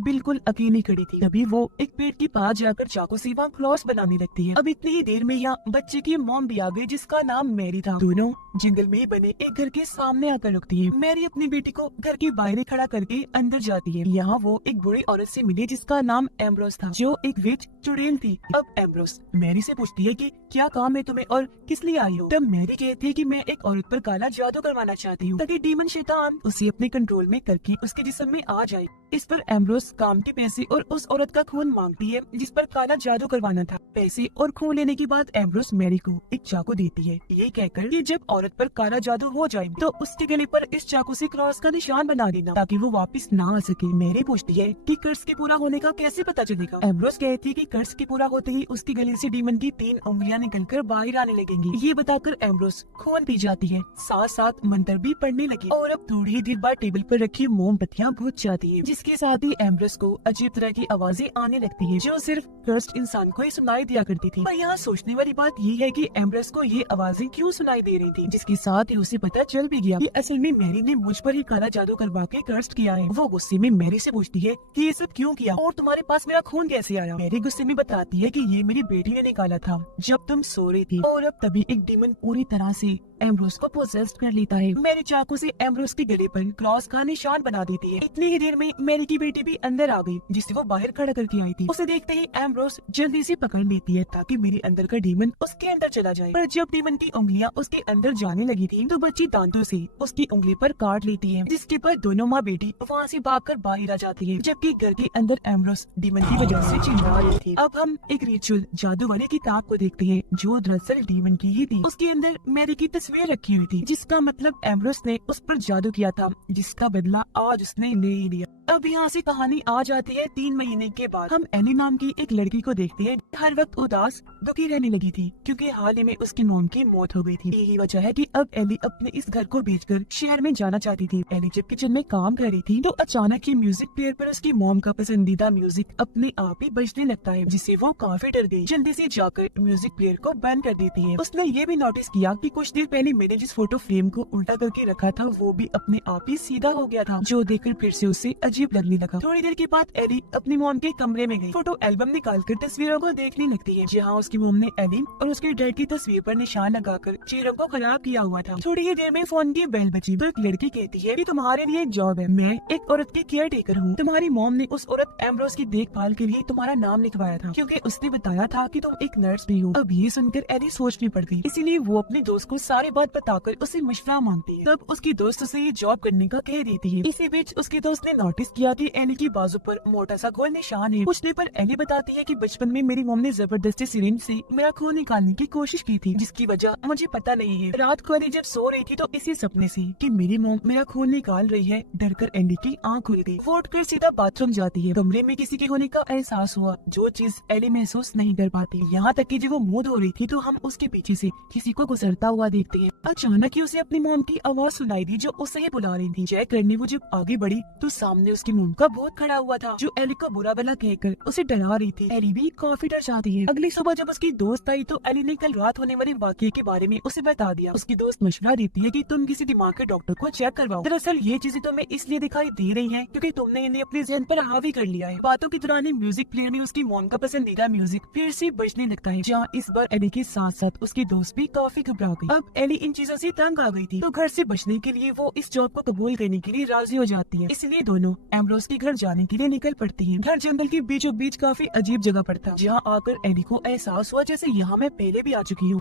बिल्कुल अकेली खड़ी थी। तभी वो एक पेड़ के पास जाकर चाकू से वहाँ क्रॉस बनाने लगती है। अब इतनी ही देर में यहाँ बच्चे की मॉम भी आ गई जिसका नाम मैरी था। दोनों जंगल में बने एक घर के सामने आकर रुकती है। मैरी अपनी बेटी को घर के बाहर खड़ा करके अंदर जाती है। यहाँ वो एक बूढ़ी औरत से मिली जिसका नाम एम्ब्रोस था, जो एक विच चुड़ैल थी। अब एम्ब्रोस मैरी से पूछती है कि क्या काम है तुम्हें और किस लिए आई हो। तब मैरी कहती है कि मैं एक औरत पर काला जादू करवाना चाहती हूँ ताकि डीमन शैतान उसे अपने कंट्रोल में करके उसके जिस्म में आ जाए। इस पर एम्ब्रोस काम के पैसे और उस औरत का खून मांगती है जिस पर काला जादू करवाना था। पैसे और खून लेने के बाद एम्ब्रोस मैरी को एक चाकू देती है, ये कहकर कि जब औरत पर काला जादू हो जाए तो उसके गले पर इस चाकू से क्रॉस का निशान बना देना ताकि वो वापस ना आ सके। मैरी पूछती है कि कर्ज के पूरा होने का कैसे पता चलेगा। एम्ब्रोस कहती है कि कर्ज के पूरा होते ही उसके गले से डीमन की 3 उंगलियां निकलकर बाहर आने लगेंगी। ये बताकर एम्ब्रोस खून पी जाती है, साथ साथ मंत्र भी पढ़ने लगी और अब थोड़ी ही देर बाद टेबल पर रखी मोमबत्तियां बुझ जाती है, जिसके साथ ही एम्ब्रोस को अजीब तरह की आवाजें आने लगती है जो सिर्फ कर्स्ड इंसान को ही सुनाई दिया करती थी। पर यहाँ सोचने वाली बात ये है कि एम्ब्रोस को ये आवाजें क्यों सुनाई दे रही थी, जिसके साथ ही उसे पता चल भी गया कि असल में मैरी ने मुझ पर ही काला जादू करवा के कर्स्ड किया है। वो गुस्से में मैरी से पूछती है कि ये सब क्यों किया और तुम्हारे पास मेरा खून कैसे आया। मैरी गुस्से में बताती है कि ये मेरी बेटी ने निकाला था जब तुम सो रही थी। और अब तभी एक डीमन पूरी तरह से एम्ब्रोस को पोजेस्ड कर लेता है। मैरी चाकू से एम्ब्रोस के गले पर क्रॉस का निशान बना देती है। इतनी ही देर में मैरी की बेटी भी अंदर आ गई जिसे वो बाहर खड़ा करके आई थी। उसे देखते ही एम्ब्रोस जल्दी से पकड़ लेती है ताकि मेरे अंदर का डीमन उसके अंदर चला जाए। पर जब डीमन की उंगलियां उसके अंदर जाने लगी थी तो बच्ची दांतों से उसकी उंगली पर काट लेती है, जिसके बाद दोनों माँ बेटी वहाँ से भागकर बाहर आ जाती है, जबकि घर के अंदर एम्ब्रोस डीमन की वजह से चिल्ला रही थी। अब हम एक रिचुअल जादू वाली किताब को देखते हैं जो दरअसल डीमन की ही थी। उसके अंदर मैरी की तस्वीर रखी हुई थी जिसका मतलब एम्ब्रोस ने उस पर जादू किया था, जिसका बदला आज उसने ले ही लिया। अब यहाँ से कहानी आ जाती है 3 महीने के बाद। हम एली नाम की एक लड़की को देखते हैं, हर वक्त उदास दुखी रहने लगी थी क्योंकि हाल ही में उसकी मॉम की मौत हो गई थी। यही वजह है कि अब एली अपने इस घर को बेचकर शहर में जाना चाहती थी। एली जब किचन में काम कर रही थी तो अचानक ही म्यूजिक प्लेयर पर उसकी मॉम का पसंदीदा म्यूजिक अपने आप ही बजने लगता है, जिससे वो काफी डर गई। जल्दी से जाकर म्यूजिक प्लेयर को बंद कर देती है। उसने ये भी नोटिस किया कि कुछ देर पहले मैंने जिस फोटो फ्रेम को उल्टा करके रखा था वो भी अपने आप ही सीधा हो गया था, जो देखकर फिर से उसे अजीब लगने लगा। थोड़ी देर के बाद एली अपनी मॉम के कमरे में गई, फोटो एल्बम निकालकर तस्वीरों को देखने लगती है जहाँ उसकी मॉम ने एली और उसके डैड की तस्वीर पर निशान लगाकर चेहरों को खराब किया हुआ था। थोड़ी ही देर में फोन की बेल बजी तो एक लड़की कहती है कि तुम्हारे लिए एक जॉब है, मैं एक औरत की केयर टेकर हूँ। तुम्हारी मॉम ने उस औरत एम्ब्रोस की देखभाल के लिए तुम्हारा नाम लिखवाया था क्योंकि उसने बताया था कि तुम एक नर्स भी हो। अब ये सुनकर एली सोच में पड़ गई, इसीलिए वो अपने दोस्त को सारी बात बताकर उसे मशवरा मांगती है। तब उसकी दोस्त उसे ये जॉब करने का कह देती है। इसी बीच उसके दोस्त ने नोटिस किया कि एली की बाजू पर मोटा सा गोल निशान है। पूछने पर एली बताती है कि बचपन में मेरी मॉम ने जबरदस्ती सिरिंज से मेरा खून निकालने की कोशिश की थी, जिसकी वजह मुझे पता नहीं है। रात को एली जब सो रही थी तो इसी सपने से कि मेरी मॉम मेरा खून निकाल रही है डरकर एली की आँख खुल गई। वो उठकर सीधा बाथरूम जाती है। कमरे में किसी के होने का एहसास हुआ, जो चीज एली महसूस नहीं कर पाती। यहाँ तक कि जब वो मुंह धो रही थी तो हम उसके पीछे से किसी को गुजरता हुआ देखते हैं। अचानक ही उसे अपनी मॉम की आवाज सुनाई दी जो उसे ही बुला रही थी। चेक करने वो जब आगे बढ़ी तो सामने उसकी मॉम का भूत खड़ा हुआ था जो एली को बुरा भला कहकर उसे डरा रही थी। एली भी काफी डर जाती है। अगली सुबह जब उसकी दोस्त आई तो एली ने कल रात होने वाले वाकये के बारे में उसे बता दिया। उसकी दोस्त मशवरा देती है कि तुम किसी दिमाग के डॉक्टर को चेक करवाओ। दरअसल ये चीजें तुम्हें इसलिए दिखाई दे रही हैं क्योंकि तुमने इन्हें अपने ज़हन पर हावी कर लिया है। बातों के दौरान म्यूजिक प्लेयर में उसकी मॉम का पसंदीदा म्यूजिक फिर से बजने लगता है, जहाँ इस बार एली के साथ साथ उसकी दोस्त भी काफी घबरा गई। अब एली इन चीजों से तंग आ गई थी तो घर से बचने के लिए वो इस जॉब को कबूल करने के लिए राजी हो जाती है। इसलिए दोनों एम्ब्रोस के घर जाने के लिए निकल पड़ती हैं। घर जंगल के बीचों बीच काफी अजीब जगह पर था, जहाँ आकर एली को एहसास हुआ जैसे यहाँ मैं पहले भी आ चुकी हूँ।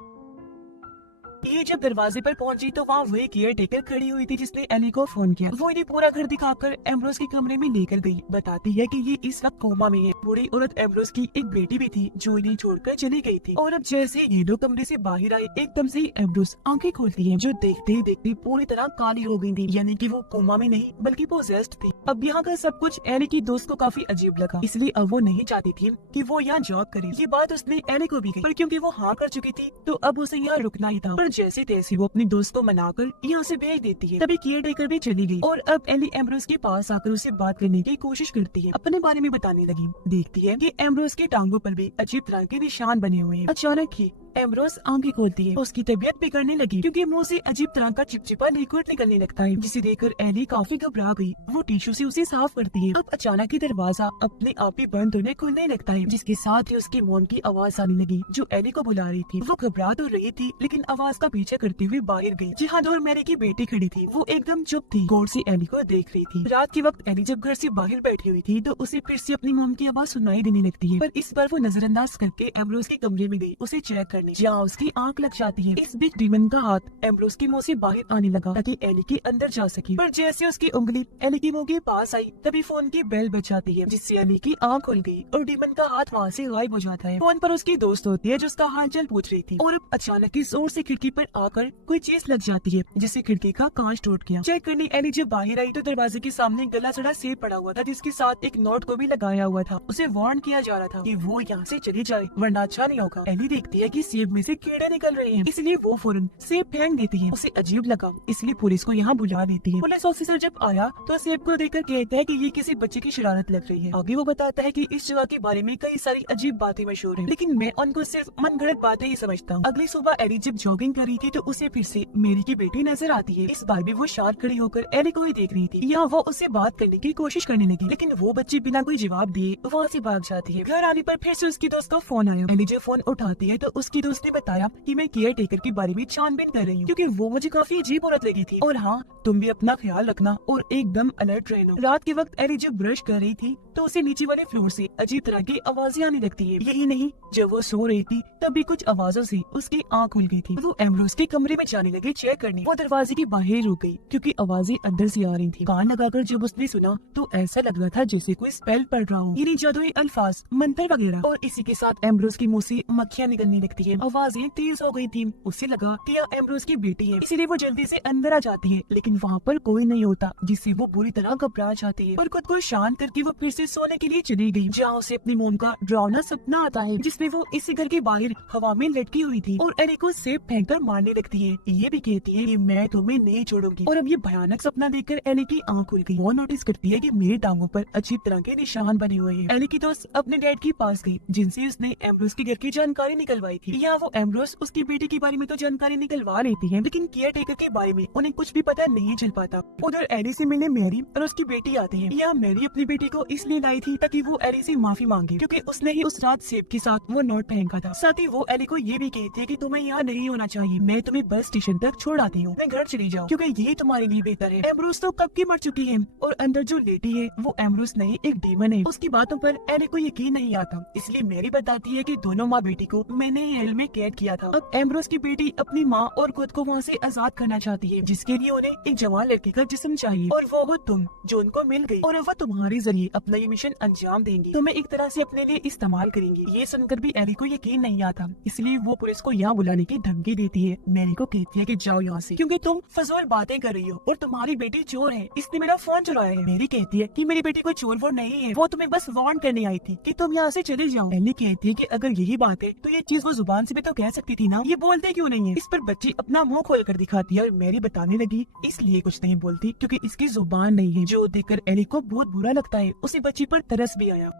ये जब दरवाजे पर पहुंची तो वहाँ वही केयर टेकर खड़ी हुई थी जिसने एली को फोन किया। वो इन्हें पूरा घर दिखाकर एम्ब्रोस के कमरे में लेकर गई। बताती है कि ये इस वक्त कोमा में है। बूढ़ी औरत एम्ब्रोस की एक बेटी भी थी जो इन्हें छोड़कर चली गई थी। और अब जैसे ये लोग कमरे से बाहर आए एकदम से एम्ब्रोस आंखें खोलती है जो देखते ही देखते पूरी तरह काली हो गई थी, यानी कि वो कोमा में नहीं बल्कि पोजेस्ड थी। अब यहाँ का सब कुछ एली की दोस्त को काफी अजीब लगा, इसलिए अब वो नहीं चाहती थी कि वो यहाँ जॉब करे। ये बात उसने एली को भी कही, पर क्योंकि वो हाँ कर चुकी थी तो अब उसे यहाँ रुकना ही था। जैसे तैसे वो अपनी दोस्त को मनाकर यहाँ से भेज देती है। तभी केयर टेकर भी चली गई और अब एली एम्ब्रोस के पास आकर उसे बात करने की कोशिश करती है, अपने बारे में बताने लगी। देखती है कि एम्ब्रोस के टांगों पर भी अजीब तरह के निशान बने हुए हैं। अचानक ही एम्ब्रोस आंखें खोलती है। उसकी तबीयत बिगड़ने लगी क्योंकि मुंह से अजीब तरह का चिपचिपा लिक्विड निकलने लगता है, जिसे देखकर एली काफी घबरा गई। वो टिश्यू से उसे साफ करती है। अब अचानक ही दरवाजा अपने आप ही बंद होने खुलने लगता है, जिसके साथ ही उसकी मॉम की आवाज आने लगी जो एली को बुला रही थी। वो घबरा तो रही थी लेकिन आवाज का पीछा करते हुए बाहर गई, जहाँ दूर मैरी की बेटी खड़ी थी। वो एकदम चुप थी, गौर से एली को देख रही थी। रात के वक्त एली जब घर से बाहर बैठी हुई थी तो उसे फिर से अपनी मॉम की आवाज सुनाई देने लगती है, पर इस बार वो नजरअंदाज करके एम्ब्रोस के कमरे में गई उसे चेक करने, जहाँ उसकी आंख लग जाती है। इस बीच डीमन का हाथ एम्ब्रोस की मुंह से बाहर आने लगा ताकि एली के अंदर जा सके, पर जैसे उसकी उंगली एली की मुंह के पास आई तभी फोन की बेल बज जाती है, जिससे एली की आंख खुल गई और डीमन का हाथ वहाँ से गायब हो जाता है। फोन पर उसकी दोस्त होती है जो उसका हालचाल पूछ रही थी, और अब अचानक ही जोर से खिड़की पर आकर कोई चीज लग जाती है, जिससे खिड़की का कांच टूट गया। चेक करने एली जब बाहर आई तो दरवाजे के सामने गला सड़ा सेब पड़ा हुआ था, जिसके साथ एक नोट को भी लगाया हुआ था। उसे वार्न किया जा रहा था कि वो यहाँ से चली जाए वरना अच्छा नहीं होगा। एली देखती है कि सेब में से कीड़े निकल रहे हैं, इसलिए वो फौरन सेब फेंक देती है। उसे अजीब लगा इसलिए पुलिस को यहाँ बुला लेती है। पुलिस ऑफिसर जब आया तो सेब को देखकर कहता है कि ये किसी बच्चे की शरारत लग रही है। आगे वो बताता है कि इस जगह के बारे में कई सारी अजीब बातें मशहूर हैं, लेकिन मैं उनको सिर्फ मनगढ़ंत बातें ही समझता हूँ। अगली सुबह एली जब जॉगिंग कर रही थी तो उसे फिर से मेरी की बेटी नजर आती है। इस बार भी वो शार्प खड़ी होकर एली को ही देख रही थी। यहाँ वो उससे बात करने की कोशिश करने लगी, लेकिन वो बच्ची बिना कोई जवाब दिए वहाँ से भाग जाती है। घर आने पर फिर से उसकी दोस्त का फोन आया। एली जब फोन उठाती है तो उसकी दोस्त ने बताया कि मैं केयर टेकर के बारे में छानबीन कर रही हूँ, क्योंकि वो मुझे काफी अजीब औरत लगी थी। और हाँ, तुम भी अपना ख्याल रखना और एकदम अलर्ट रहना। रात के वक्त एली जब ब्रश कर रही थी तो उसे नीचे वाले फ्लोर से अजीब तरह की आवाजें आने लगती है। यही नहीं, जब वो सो रही थी तब भी कुछ आवाजों से उसकी आंख खुल गई थी। वो एम्ब्रोस के कमरे में जाने लगी चेक करने। वो दरवाजे के बाहर रुक गई क्योंकि आवाजें अंदर से आ रही थी। कान लगाकर जब उसने सुना तो ऐसा लग रहा था जैसे कोई स्पेल पढ़ रहा हो, यानी जादुई अल्फाज, मंत्र वगैरह। और इसी के साथ एम्ब्रोस की मुंह से मक्खियां निकलने लगती है। आवाजें तेज हो गई थी। उसे लगा कि यह एम्ब्रोस की बेटी है, इसीलिए वो जल्दी से अंदर आ जाती है, लेकिन वहाँ पर कोई नहीं होता, जिससे वो बुरी तरह घबरा जाती है। और खुद को शांत करके वो फिर से सोने के लिए चली गई, जहाँ उसे अपनी मोम का डरावना सपना आता है, जिसमें वो इसी घर के बाहर हवा में लटकी हुई थी और एली को सेब फेंककर मारने लगती है। ये भी कहती है कि मैं तुम्हें नहीं छोड़ूंगी। और अब ये भयानक सपना देखकर एली की आंख खुल गई। वो नोटिस करती है कि मेरी टांगों पर अजीब तरह के निशान बने हुए हैं। एली की दोस्त अपने डैड के पास गई, जिनसे उसने एम्ब्रोस के घर की जानकारी निकलवाई थी। यहाँ वो एम्ब्रोस उसकी बेटी के बारे में तो जानकारी निकलवा लेती है, लेकिन केयर टेकर के बारे में उन्हें कुछ भी पता नहीं चल पाता। उधर एली से मिलने मैरी और उसकी बेटी आती है। यहाँ मैरी अपनी बेटी को इसलिए लाई थी ताकि वो एली से माफी मांगे, क्योंकि उसने ही उस रात सेब के साथ वो नोट फेंका था। साथ ही वो एली को ये भी कहती है कि तुम्हें यहाँ नहीं होना चाहिए, मैं तुम्हें बस स्टेशन तक छोड़ आती हूँ, मैं घर चली जाऊँ, क्योंकि यही तुम्हारे लिए बेहतर है। एम्ब्रोस तो कब की मर चुकी है और अंदर जो लेटी है वो एम्ब्रोस नहीं, एक डीमन है। उसकी बातों पर एली को यकीन नहीं आता, इसलिए मैरी बताती है कि दोनों माँ बेटी को मैंने हेल में कैद किया था। अब एम्ब्रोस की बेटी अपनी माँ और खुद को वहाँ से आजाद करना चाहती है, जिसके लिए उन्हें एक जवान लड़की का जिस्म चाहिए, और वो हो तुम, जो उनको मिल गई, और वो तुम्हारे जरिए अपना ये मिशन अंजाम देंगी, तुम्हें एक तरह से अपने लिए इस्तेमाल करेंगी। ये सुनकर भी एली को यकीन नहीं आता, इसलिए वो पुलिस को यहाँ बुलाने की धमकी देती है। मैरी को कहती है कि जाओ यहाँ से, क्योंकि तुम फजूल बातें कर रही हो और तुम्हारी बेटी चोर है, इसने मेरा फोन चुराया है। मैरी कहती है कि मेरी बेटी कोई चोर वोर नहीं है, वो तुम्हें बस वार्न करने आई थी कि तुम यहाँ से चले जाओ। एली कहती है कि अगर यही बात है तो ये चीज वो जुबान से भी तो कह सकती थी ना, ये बोलते क्यों नहीं है। इस पर बच्ची अपना मुंह खोल कर दिखाती है और मैरी बताने लगी इसलिए कुछ नहीं बोलती क्योंकि इसकी जुबान नहीं है, जो देखकर एली को बहुत बुरा लगता है। उसे बच्ची पर तरस भी आया।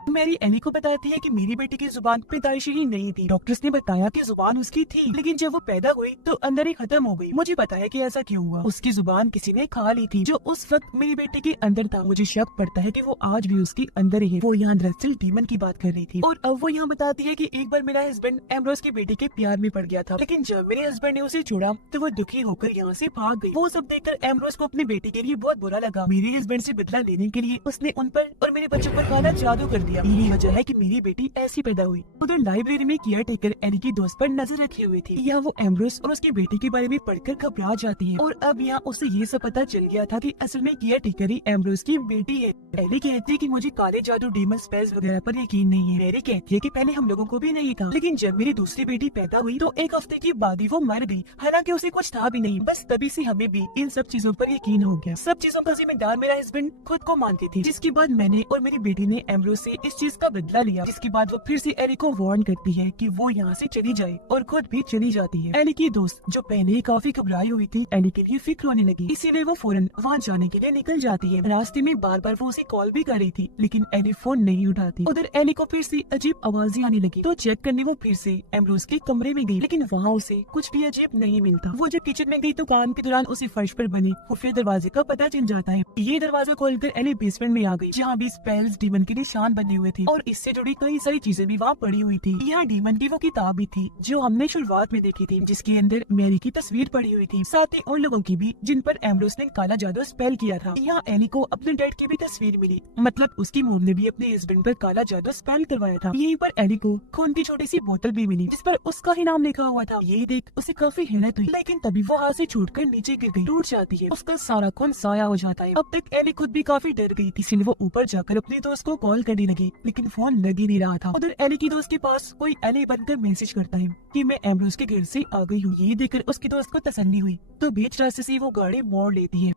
मैरी एली को बताती है कि मेरी बेटी की जुबान पैदाइशी ही नहीं थी, डॉक्टर्स ने बताया कि जुबान उसकी थी, लेकिन जब वो पैदा हुई तो अंदर ही खत्म हो गई। मुझे पता है कि ऐसा क्यों हुआ, उसकी जुबान किसी ने खा ली थी जो उस वक्त मेरी बेटी के अंदर था। मुझे शक पड़ता है कि वो आज भी उसके अंदर ही है। वो यहाँ दरअसल डीमन की बात कर रही थी। और अब वो यहाँ बताती है कि एक बार मेरा हस्बैंड एम्ब्रोस की बेटी के प्यार में पड़ गया था, लेकिन जब मेरे हस्बैंड ने उसे छोड़ा तो वो दुखी होकर यहाँ से भाग गई। वो सब देखकर एम्ब्रोस को अपनी बेटी के लिए बहुत बुरा लगा। मेरे हस्बैंड से बदला लेने के लिए उसने उन पर और मेरे बच्चों पर काला जादू कर दिया। यही वजह है कि मेरी बेटी ऐसी पैदा हुई। उधर लाइब्रेरी में केयर टेकर एली की दोस्त पर नजर रखे हुए थी। यहाँ वो एम्ब्रोस और उसकी बेटी के बारे में पढ़कर घबरा जाती है और अब यहाँ उसे ये सब पता चल गया था कि असल में केयर टेकर ही एम्ब्रोस की बेटी है। एली कहती है कि मुझे काले जादू, डीमन स्पेल्स वगैरह पर यकीन नहीं है। मैरी कहती है कि पहले हम लोगों को भी नहीं था, लेकिन जब मेरी दूसरी बेटी पैदा हुई तो एक हफ्ते के बाद ही वो मर गई, हालांकि उसे कुछ था भी नहीं। बस तभी से हमें भी इन सब चीजों पर यकीन हो गया। सब चीजों का जिम्मेदार मेरा हस्बैंड खुद को मानती थी, जिसके बाद मैंने और मेरी बेटी ने एम्ब्रोस से इस चीज का बदला लिया, जिसके बाद वो फिर से एली को वार्न करती है कि वो यहाँ से चली जाए और खुद भी चली जाती है। एली की दोस्त जो पहले ही काफी घबराई हुई थी एली के लिए फिक्र होने लगी, इसीलिए वो फौरन वहाँ जाने के लिए निकल जाती है। रास्ते में बार बार वो उसे कॉल भी कर रही थी, लेकिन एली फोन नहीं उठाती। उधर एली को फिर से अजीब आवाजें आने लगी, तो चेक करने वो फिर से एम्ब्रोस के कमरे में गई, लेकिन वहाँ उसे कुछ भी अजीब नहीं मिलता। वो जब किचन में गई तो काम के दौरान उसे फर्श पर बने खुफिया दरवाजे का पता चल जाता है। ये दरवाजा खोलकर एली बेसमेंट में आ गई, जहाँ भी स्पेल्स डीमन के निशान बने हुए थे और इससे जुड़ी कई सारी चीजें भी वहाँ पड़ी हुई थी। यहाँ डीमन की वो किताब भी थी जो हमने शुरुआत में देखी थी, जिसके अंदर मैरी की तस्वीर पड़ी हुई थी, साथ ही उन लोगों की भी जिन पर एम्ब्रोस ने काला जादू स्पेल किया था। यहाँ एली को अपने डैड की भी तस्वीर मिली, मतलब उसकी मॉम ने भी अपने हस्बैंड पर काला जादू स्पेल करवाया था। यहीं पर एली को खून की छोटी सी बोतल भी मिली, जिस पर उसका ही नाम लिखा हुआ था। ये देख उसे काफी हैरत हुई, लेकिन तभी वो हाथ से छूटकर नीचे गिर गई, टूट जाती है। उसका सारा खून साया हो जाता है। अब तक एली खुद भी काफी डर गई थी, इसलिए वो ऊपर जाकर अपने दोस्त को कॉल करने लगी, लेकिन फोन लग ही नहीं रहा था। उधर एली की दोस्त के पास कोई एली बनकर मैसेज करता है कि मैं एम्ब्रोस के घर से आ गई हूँ। ये देखकर उसकी दोस्त को तसल्ली हुई, तो बीच रास्ते से वो गाड़ी मोड़ लेती है।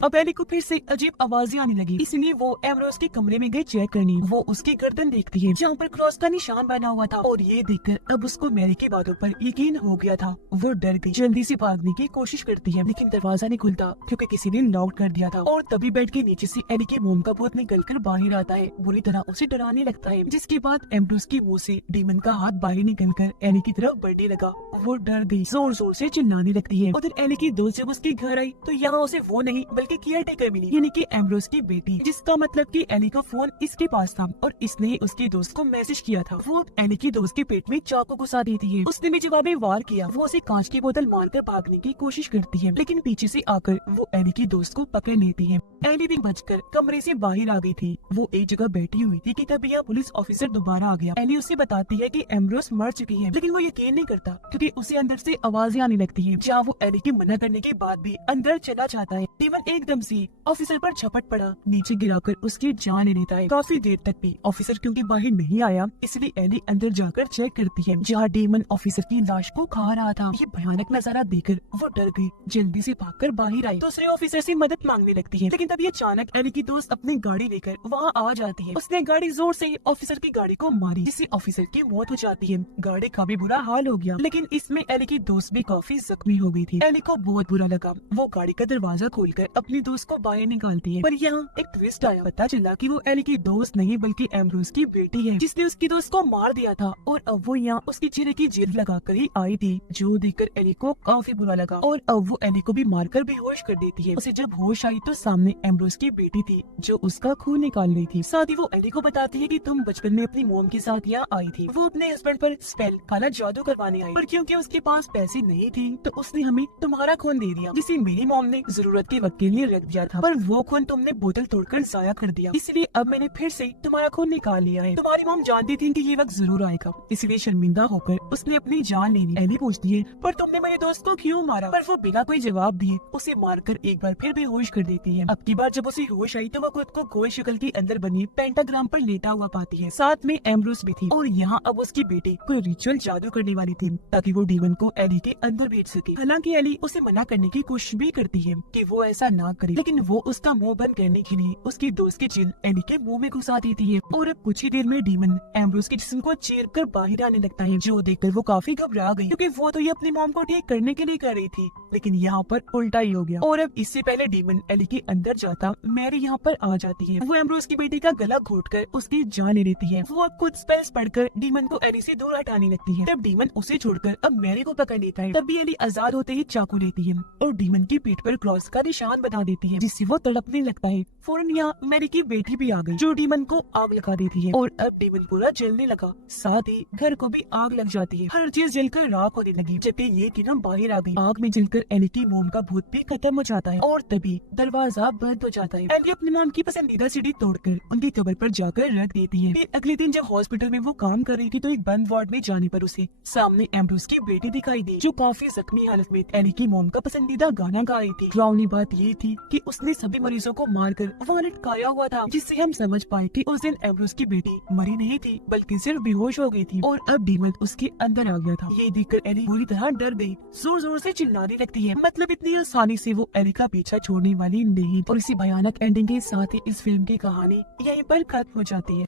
अब एली को फिर से अजीब आवाजें आने लगी, इसलिए वो एम्ब्रोस के कमरे में गई चेक करने। वो उसकी गर्दन देखती है जहाँ पर क्रॉस का निशान बना हुआ था, और ये देखकर अब उसको मैरी की बातों पर यकीन हो गया था। वो डर गई, जल्दी से भागने की कोशिश करती है, लेकिन दरवाजा नहीं खुलता क्योंकि किसी ने लॉक कर दिया था। और तभी बेड के नीचे से एली के मोम का भूत निकलकर बाहर आता है, बुरी तरह उसे डराने लगता है, जिसके बाद एम्ब्रोस के मुँह से डीमन का हाथ बाहर निकलकर एली की तरफ बढ़ने लगा। वो डर गई, जोर जोर से चिल्लाने लगती है। उधर एली की दोस्त जब उसके घर आई तो यहाँ उसे वो नहीं बल्कि केयरटेकर मिली, यानी कि एम्ब्रोस की बेटी, जिसका मतलब कि एली का फोन इसके पास था और इसने उसके दोस्त को मैसेज किया था। वो एली की दोस्त के पेट में चाकू घुसा देती है। उसने भी जवाबी वार किया। वो उसे कांच की बोतल मारकर भागने की कोशिश करती है, लेकिन पीछे से आकर वो एली की दोस्त को पकड़ लेती है। एली भी बचकर कमरे से बाहर आ गई थी। वो एक जगह बैठी हुई थी कि तभी यहाँ पुलिस ऑफिसर दोबारा आ गया। एली उसे बताती है कि एम्ब्रोस मर चुकी है, लेकिन वो यकीन नहीं करता क्योंकि उसे अंदर से आवाजें आने लगती है, जहाँ वो एली के मना करने के बाद भी अंदर चला जाता है। डीमन एकदम से ऑफिसर पर झपट पड़ा, नीचे गिराकर उसकी जान ले लेता है। काफी देर तक भी ऑफिसर क्योंकि बाहर नहीं आया, इसलिए एली अंदर जाकर चेक करती है, जहाँ डीमन ऑफिसर की लाश को खा रहा था। ये भयानक नजारा देखकर वो डर गई, जल्दी से भागकर बाहर आई, दूसरे ऑफिसर से मदद मांगने लगती है। लेकिन तभी अचानक एली की दोस्त अपनी गाड़ी लेकर वहाँ आ जाती है। उसने गाड़ी जोर से ऑफिसर की गाड़ी को मारी, जिससे ऑफिसर की मौत हो जाती है। गाड़ी का भी बुरा हाल हो गया, लेकिन इसमें एली की दोस्त भी काफी जख्मी हो गई थी। एली को बहुत बुरा लगा। वो गाड़ी का दरवाजा खोलकर अपनी दोस्त को बाहर निकालती है, पर यहाँ एक ट्विस्ट आया। पता चला कि वो एली की दोस्त नहीं बल्कि एम्ब्रोस की बेटी है, जिसने उसकी दोस्त को मार दिया था, और अब वो यहाँ उसकी चेहरे की जेल लगाकर ही आई थी, जो देखकर एली को काफी बुरा लगा। और अब वो एली को भी मारकर बेहोश कर देती है। उसे जब होश आई तो सामने एम्ब्रोस की बेटी थी, जो उसका खून निकाल रही थी। साथ ही वो एली को बताती है कि तुम बचपन में अपनी मोम के साथ यहाँ आई थी। वो अपने हस्बैंड पर स्पेल काला जादू करवाने आई, पर क्योंकि उसके पास पैसे नहीं थे तो उसने हमें तुम्हारा खून दे दिया, जिसे मेरी मोम ने जरूरत के वक्त के लिए रख दिया था, पर वो खून तुमने बोतल तोड़कर जाया कर दिया, इसलिए अब मैंने फिर से तुम्हारा खून निकाल लिया है। तुम्हारी मोम जानती थी कि ये वक्त जरूर आएगा, इसलिए शर्मिंदा होकर उसने अपनी जान ले ली। एली पूछती है, पर तुमने मेरे दोस्त को क्यों मारा? पर वो बिना कोई जवाब दिए उसे मारकर एक बार फिर बेहोश कर देती है। अब की बार जब उसे होश आई तो वो खुद को गोल शक्ल के अंदर बनी पेंटाग्राम पर लेटा हुआ पाती है। साथ में एम्ब्रोस भी थी, और यहाँ अब उसकी बेटी कोई रिचुअल जादू करने वाली थी, ताकि वो डीमन को एली के अंदर भेज सके। हालांकि एली उसे मना करने की कोशिश भी करती है कि वो ऐसा ना करे, लेकिन वो उसका मुंह बंद करने के लिए उसकी दोस्त की चिल एली के मुंह में घुसा देती है। और अब कुछ ही देर में डीमन एम्ब्रोस के जिस्म को चीर कर बाहर आने लगता है, जो देखकर वो काफी घबरा गई, क्योंकि वो तो ये अपनी मॉम को ठीक करने के लिए कर रही थी, लेकिन यहाँ पर उल्टा ही हो गया। और अब इससे पहले डीमन एली के अंदर जाता, मैरी यहाँ पर आ जाती है। वो एम्ब्रोस की बेटी का गला घोटकर उसकी जान ले लेती है। वो अब खुद स्पेल्स पढ़कर डीमन को एली से दूर हटाने लगती है। तब डीमन उसे छोड़कर अब मैरी को पकड़ लेता है। तब भी एली आजाद होते ही चाकू लेती है और डीमन की पीठ पर क्रॉस का निशान बना देती है, जिससे वो तड़पने लगता है। फौरन यहाँ मैरी की बेटी भी आ गई, जो डीमन को आग लगा देती है, और अब डीमन पूरा जलने लगा। साथ ही घर को भी आग लग जाती है, हर चीज जलकर राख होने लगी। जबकि ये तीनों बाहर आ गई। आग में जलकर एली की मोम का भूत भी खत्म हो जाता है, और तभी दरवाजा बंद हो जाता है। एली अपनी मोम की पसंदीदा सीढ़ी तोड़कर उनकी कब्र पर जाकर रख देती है। फिर अगले दिन जब हॉस्पिटल में वो काम कर रही थी तो एक बंद वार्ड में जाने पर उसे सामने एम्ब्रोस की बेटी दिखाई दी, जो काफी जख्मी हालत में एली की मोम का पसंदीदा गाना गा रही थी। डरावनी बात ये थी कि उसने सभी मरीजों को मारकर वहाँ लटकाया हुआ था, जिससे हम समझ पाए कि उस दिन एम्ब्रोस की बेटी मरी नहीं थी बल्कि सिर्फ बेहोश हो गई थी और अब डीमन उसके अंदर आ गया था। ये देखकर एली पूरी तरह डर गई, जोर जोर से चिल्लाने लगती है। मतलब इतनी आसानी से वो एली का पीछा छोड़ने वाली नहीं। और इसी भयानक एंडिंग के साथ ही इस फिल्म की कहानी यहीं पर खत्म हो जाती है।